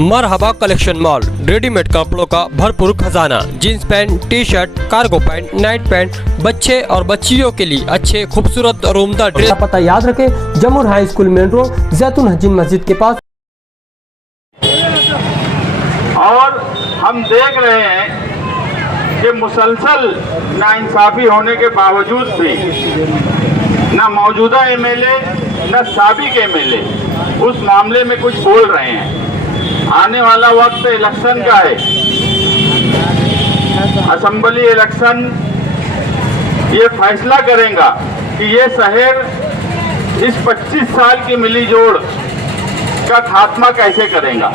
मरहबा collection mall, readymade कपड़ों का भरपूर खजाना, jeans pant, T shirt, cargo pant, night pant, बच्चे और बच्चियों के लिए अच्छे खूबसूरत और उम्दा ड्रेस। पता याद रखें, जमूर हाई स्कूल मेन रोड, जैतून हजीन मस्जिद के पास। और हम देख रहे हैं कि मुसलसल नाइंसाफी होने के बावजूद भी न मौजूदा एमएलए न साबिक एमएलए उस मामले में कुछ बोल रहे हैं। आने वाला वक्त इलेक्शन का है, असेंबली इलेक्शन ये फैसला करेगा कि ये शहर इस 25 साल की मिलीजोड़ का खात्मा कैसे करेगा।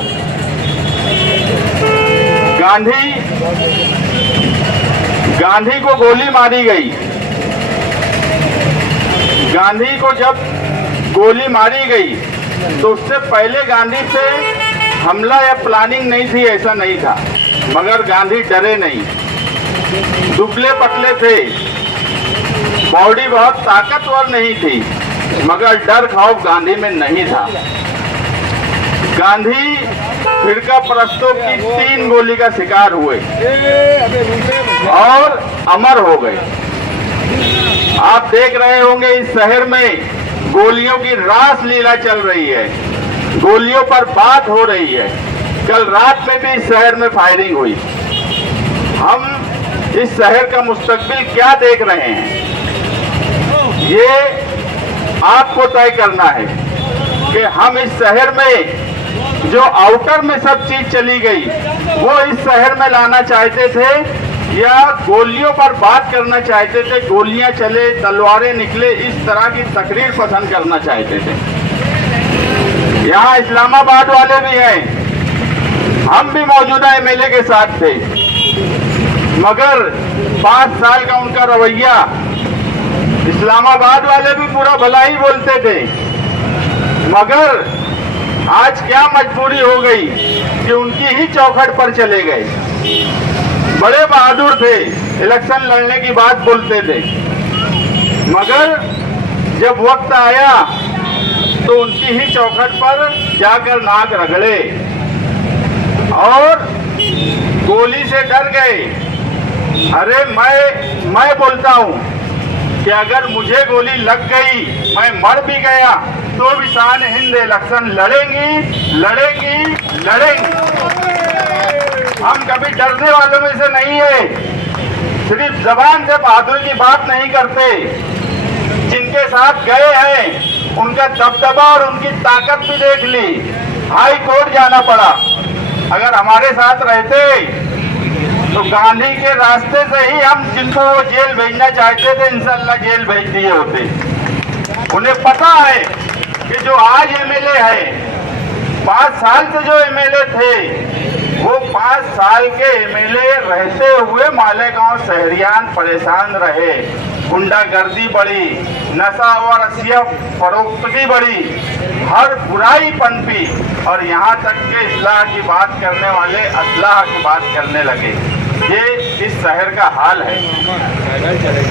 गांधी को गोली मारी गई। गांधी को जब गोली मारी गई तो उससे पहले गांधी से हमला या प्लानिंग नहीं थी, ऐसा नहीं था। मगर गांधी डरे नहीं, दुबले पतले थे, बॉडी बहुत ताकतवर नहीं थी, मगर डर खौफ गांधी में नहीं था। गांधी फिरका परस्तों की 3 गोली का शिकार हुए और अमर हो गए। आप देख रहे होंगे इस शहर में गोलियों की रास लीला चल रही है, गोलियों पर बात हो रही है। कल रात में भी इस शहर में फायरिंग हुई। हम इस शहर का मुस्तकबिल क्या देख रहे हैं, ये आपको तय करना है कि हम इस शहर में जो आउटर में सब चीज चली गई वो इस शहर में लाना चाहते थे या गोलियों पर बात करना चाहते थे। गोलियां चले, तलवारें निकले, इस तरह की तकरीर पसंद करना चाहते थे। यहाँ इस्लामाबाद वाले भी हैं, हम भी मौजूदा एमएलए के साथ थे, मगर 5 साल का उनका रवैया, इस्लामाबाद वाले भी पूरा भला ही बोलते थे। मगर आज क्या मजबूरी हो गई कि उनकी ही चौखट पर चले गए। बड़े बहादुर थे, इलेक्शन लड़ने की बात बोलते थे, मगर जब वक्त आया तो उनकी ही चौखट पर जाकर नाक रगड़े और गोली से डर गए। अरे मैं बोलता हूं कि अगर मुझे गोली लग गई, मैं मर भी गया तो भी शान हिंद इलेक्शन लड़ेंगी। हम कभी डरने वालों में से नहीं है, सिर्फ जबान से बहादुरी की बात नहीं करते। जिनके साथ गए हैं उनका दबदबा और उनकी ताकत भी देख ली, हाई कोर्ट जाना पड़ा। अगर हमारे साथ रहते तो गांधी के रास्ते से ही हम जिनको वो जेल भेजना चाहते थे इंशाल्लाह जेल भेज दिए होते। उन्हें पता है कि जो आज एमएलए है, 5 साल से जो एमएलए थे वो 5 साल के एमएलए रहते हुए मालेगांव शहरियान परेशान रहे। गुंडागर्दी बढ़ी, नशा और अशिया फरोख्तगी बढ़ी, हर बुराई पनपी और यहाँ तक के इस्लाह की बात करने वाले असलाह की बात करने लगे। ये इस शहर का हाल है।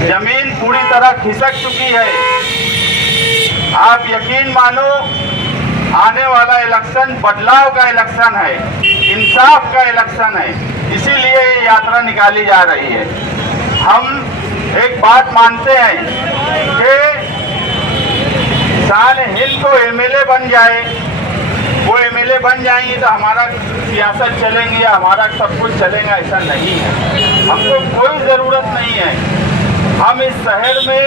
जमीन पूरी तरह खिसक चुकी है। आप यकीन मानो, आने वाला इलेक्शन बदलाव का इलेक्शन है, इंसाफ का इलेक्शन है, इसीलिए ये यात्रा निकाली जा रही है। हम एक बात मानते हैं कि शान हिंद को एमएलए बन जाए, वो एमएलए बन जाएंगी तो हमारा सियासत चलेंगी या हमारा सब कुछ चलेगा, ऐसा नहीं है। हमको कोई ज़रूरत नहीं है। हम इस शहर में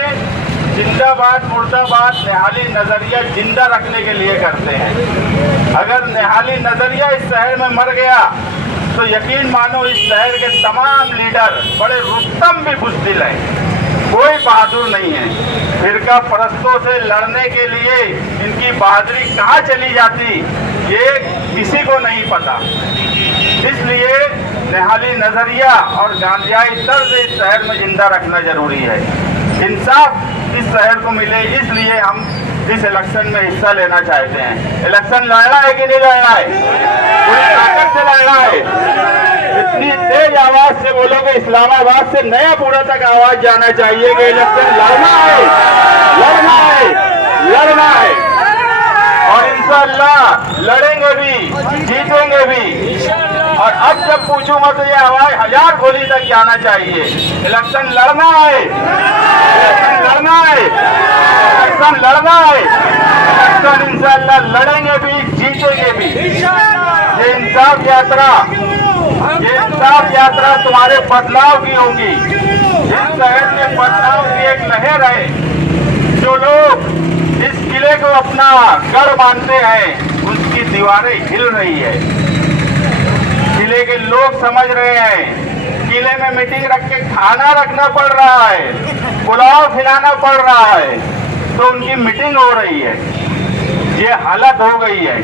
जिंदाबाद मुर्दाबाद नेहाली नजरिया जिंदा रखने के लिए करते हैं। अगर नेहाली नजरिया इस शहर में मर गया तो यकीन मानो इस शहर के तमाम लीडर बड़े रुस्तम भी बुज़दिल हैं, कोई बहादुर नहीं है। फिरका परस्तों से लड़ने के लिए इनकी बहादुरी कहाँ चली जाती ये किसी को नहीं पता। इसलिए नेहाली नजरिया और गांधीयाई तर्ज इस शहर में जिंदा रखना जरूरी है। इंसाफ इस शहर को मिले, इसलिए हम इस इलेक्शन में हिस्सा लेना चाहते हैं। इलेक्शन लड़ना है कि नहीं लड़ना है? पूरी ताकत से लड़ना है। इतनी तेज आवाज से बोलो कि इस्लामाबाद से नयापुरा तक आवाज जाना चाहिए कि इलेक्शन लड़ना है और इन इंशाअल्लाह लड़ेंगे भी, जीतेंगे भी। और अब जब पूछूंगा तो ये आवाज 1000 गोली तक जाना चाहिए। इलेक्शन लड़ना है, इलेक्शन लड़ना है, इलेक्शन लड़ना है। इलेक्शन इंशाअल्लाह लड़ेंगे भी, जीतेंगे भी। ये इंसाफ यात्रा, ये इंसाफ यात्रा तुम्हारे बदलाव की होगी। इस शहर में बदलाव की एक लहर है। जो लोग इस किले को अपना गढ़ मानते हैं, उसकी दीवारें हिल रही है। किले के लोग समझ रहे हैं, किले में मीटिंग रख के खाना रखना पड़ रहा है, पुलाव खिलाना पड़ रहा है, तो उनकी मीटिंग हो रही है। ये हालत हो गई है।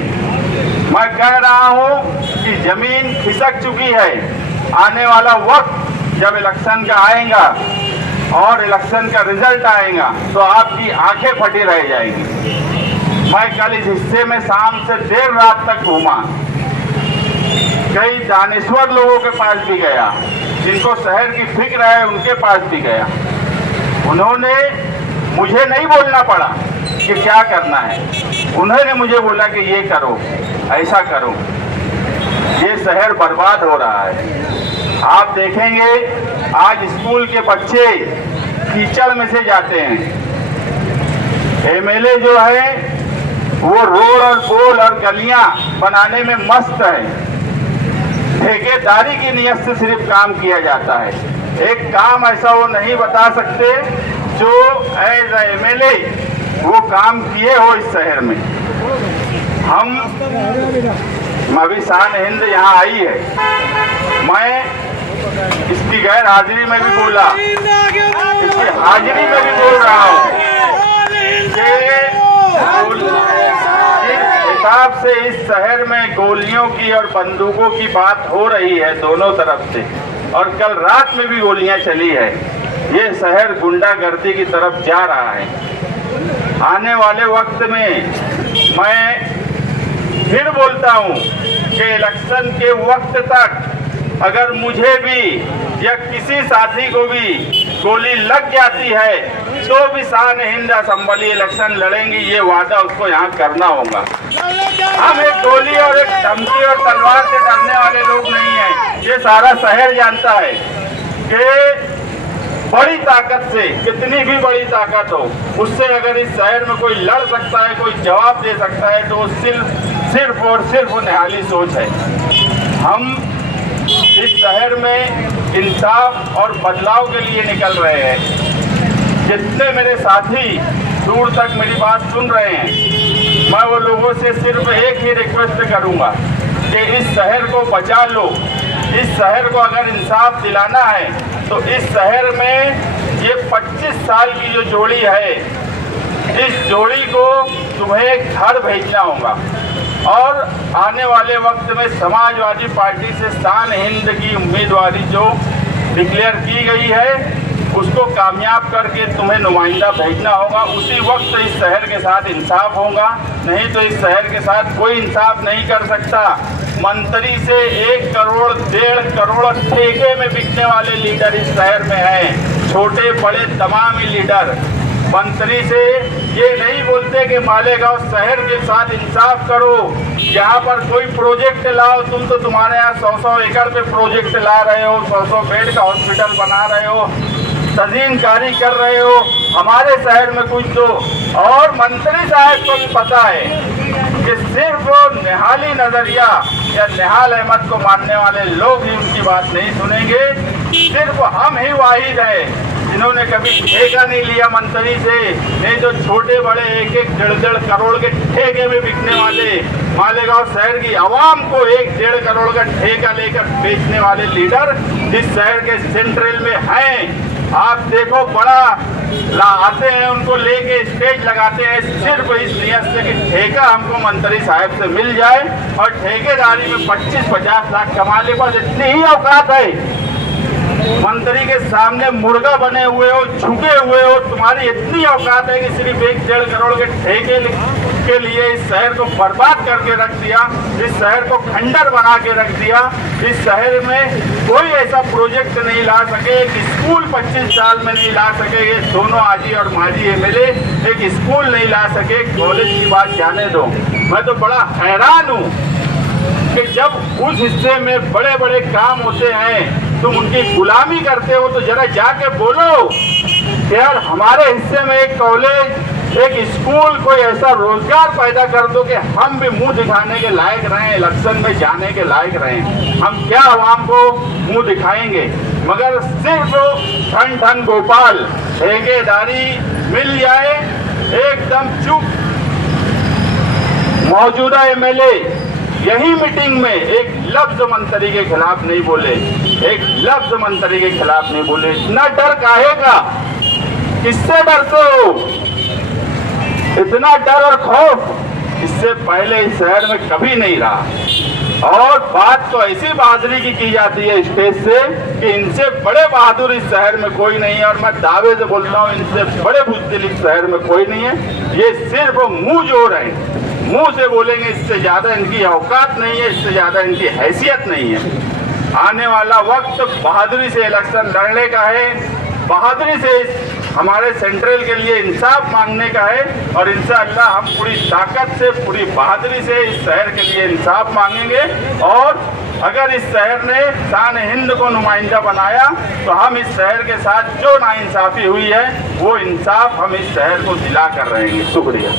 मैं कह रहा हूं कि जमीन खिसक चुकी है। आने वाला वक्त जब इलेक्शन का आएगा और इलेक्शन का रिजल्ट आएगा तो आपकी आंखें फटी रह जाएगी। मैं कल इस हिस्से में शाम से देर रात तक घूमा, कई दानिश्वर लोगों के पास भी गया, जिनको शहर की फिक्र है उनके पास भी गया। उन्होंने मुझे नहीं बोलना पड़ा कि क्या करना है, उन्होंने मुझे बोला कि ये करो, ऐसा करो। ये शहर बर्बाद हो रहा है। आप देखेंगे आज स्कूल के बच्चे कीचड़ में से जाते हैं। एमएलए जो है वो रोड और पोल और गलियां बनाने में मस्त है। ठेकेदारी की नियत से सिर्फ काम किया जाता है। एक काम ऐसा वो नहीं बता सकते जो एज एमएलए वो काम किए हो इस शहर में। हम अभी शान हिंद यहाँ आई है, मैं इसकी गैर हाजिरी में भी बोला, इसकी हाजिरी में भी बोल रहा हूँ कि जिस हिसाब से इस शहर में गोलियों की और बंदूकों की बात हो रही है दोनों तरफ से, और कल रात में भी गोलियां चली है, ये शहर गुंडागर्दी की तरफ जा रहा है। आने वाले वक्त में मैं फिर बोलता हूँ कि इलेक्शन के वक्त तक अगर मुझे भी या किसी साथी को भी गोली लग जाती है तो भी शान हिंद असेंबली इलेक्शन लड़ेंगे, ये वादा उसको यहाँ करना होगा। हम एक गोली और एक धमकी और तलवार से डरने वाले लोग नहीं हैं। ये सारा शहर जानता है कि बड़ी ताकत से, कितनी भी बड़ी ताकत हो, उससे अगर इस शहर में कोई लड़ सकता है, कोई जवाब दे सकता है, तो सिर्फ और सिर्फ निहाली सोच है। हम इस शहर में इंसाफ और बदलाव के लिए निकल रहे हैं। जितने मेरे साथी दूर तक मेरी बात सुन रहे हैं, मैं वो लोगों से सिर्फ एक ही रिक्वेस्ट करूंगा कि इस शहर को बचा लो। इस शहर को अगर इंसाफ दिलाना है तो इस शहर में ये 25 साल की जो जोड़ी है, इस जोड़ी को तुम्हें एक घर भेजना होगा। और आने वाले वक्त में समाजवादी पार्टी से शान हिंद की उम्मीदवारी जो डिक्लेयर की गई है उसको कामयाब करके तुम्हें नुमाइंदा भेजना होगा। उसी वक्त इस शहर के साथ इंसाफ होगा, नहीं तो इस शहर के साथ कोई इंसाफ नहीं कर सकता। मंत्री से 1 करोड़ 1.5 करोड़ ठेके में बिकने वाले लीडर इस शहर में हैं, छोटे बड़े तमाम ही लीडर। मंत्री से ये नहीं बोलते कि मालेगांव शहर के साथ इंसाफ करो, यहाँ पर कोई प्रोजेक्ट लाओ। तुम तो तुम्हारे यहाँ 100-100 एकड़ पे प्रोजेक्ट ला रहे हो, 100-100 बेड का हॉस्पिटल बना रहे हो, तजीनकारी कर रहे हो, हमारे शहर में कुछ दो। और मंत्री साहब को भी पता है कि सिर्फ निहाली नजरिया या निहाल अहमद को मानने वाले लोग ही उनकी बात नहीं सुनेंगे। सिर्फ हम ही वाहिद हैं जिन्होंने कभी ठेका नहीं लिया मंत्री से, नहीं तो छोटे बड़े 1-1 1.5 करोड़ के ठेके में बिकने वाले, मालेगांव शहर की आवाम को 1-1.5 करोड़ का ठेका लेकर बेचने वाले लीडर इस शहर के सेंट्रल में हैं। आप देखो, बड़ा आते हैं, उनको लेके स्टेज लगाते हैं सिर्फ इस नियत से कि ठेका हमको मंत्री साहब से मिल जाए और ठेकेदारी में 25-50 लाख कमा ले। बस इतनी ही औकात है। मंत्री के सामने मुर्गा बने हुए हो, झुके हुए हो, तुम्हारी इतनी औकात है कि सिर्फ 1-1.5 करोड़ के ठेके उसके लिए इस शहर को बर्बाद करके रख दिया, इस शहर को खंडर बना के रख दिया। इस शहर में कोई ऐसा प्रोजेक्ट नहीं ला सके, एक स्कूल 25 साल में नहीं ला सके। ये दोनों आजी और माजी एमएलए एक स्कूल नहीं ला सके, कॉलेज की बात जाने दो। मैं तो बड़ा हैरान हूँ कि जब उस हिस्से में बड़े बड़े काम होते हैं तुम उनकी गुलामी करते हो, तो जरा जाके बोलो कि यार हमारे हिस्से में एक कॉलेज, एक स्कूल, कोई ऐसा रोजगार पैदा कर दो कि हम भी मुंह दिखाने के लायक रहें, इलेक्शन में जाने के लायक रहें। हम क्या आवाम को मुंह दिखाएंगे? मगर सिर्फ ठन ठन गोपाल, ठेकेदारी मिल जाए, एकदम चुप। मौजूदा एमएलए यही मीटिंग में एक लफ्ज मंत्री के खिलाफ नहीं बोले, एक लफ्ज मंत्री के खिलाफ नहीं बोले। इतना डर काहे का? किससे डरते हो? इतना डर और खौफ इससे पहले इस शहर में कभी नहीं रहा। और बात तो ऐसी बहादुरी की जाती है स्टेज से कि इनसे बड़े बहादुर इस शहर में कोई नहीं है। और मैं दावे से बोलता हूँ, इनसे बड़े बुज़दिल इस शहर में कोई नहीं है। ये सिर्फ मुंह जोर है, मुंह से बोलेंगे, इससे ज़्यादा इनकी औकात नहीं है, इससे ज़्यादा इनकी हैसियत नहीं है। आने वाला वक्त बहादुरी से इलेक्शन लड़ने का है, बहादुरी से हमारे सेंट्रल के लिए इंसाफ मांगने का है। और इंशाअल्लाह हम पूरी ताकत से, पूरी बहादुरी से इस शहर के लिए इंसाफ मांगेंगे। और अगर इस शहर ने शान हिंद को नुमाइंदा बनाया तो हम इस शहर के साथ जो नाइंसाफ़ी हुई है वो इंसाफ हम इस शहर को दिला कर रहेंगे। शुक्रिया।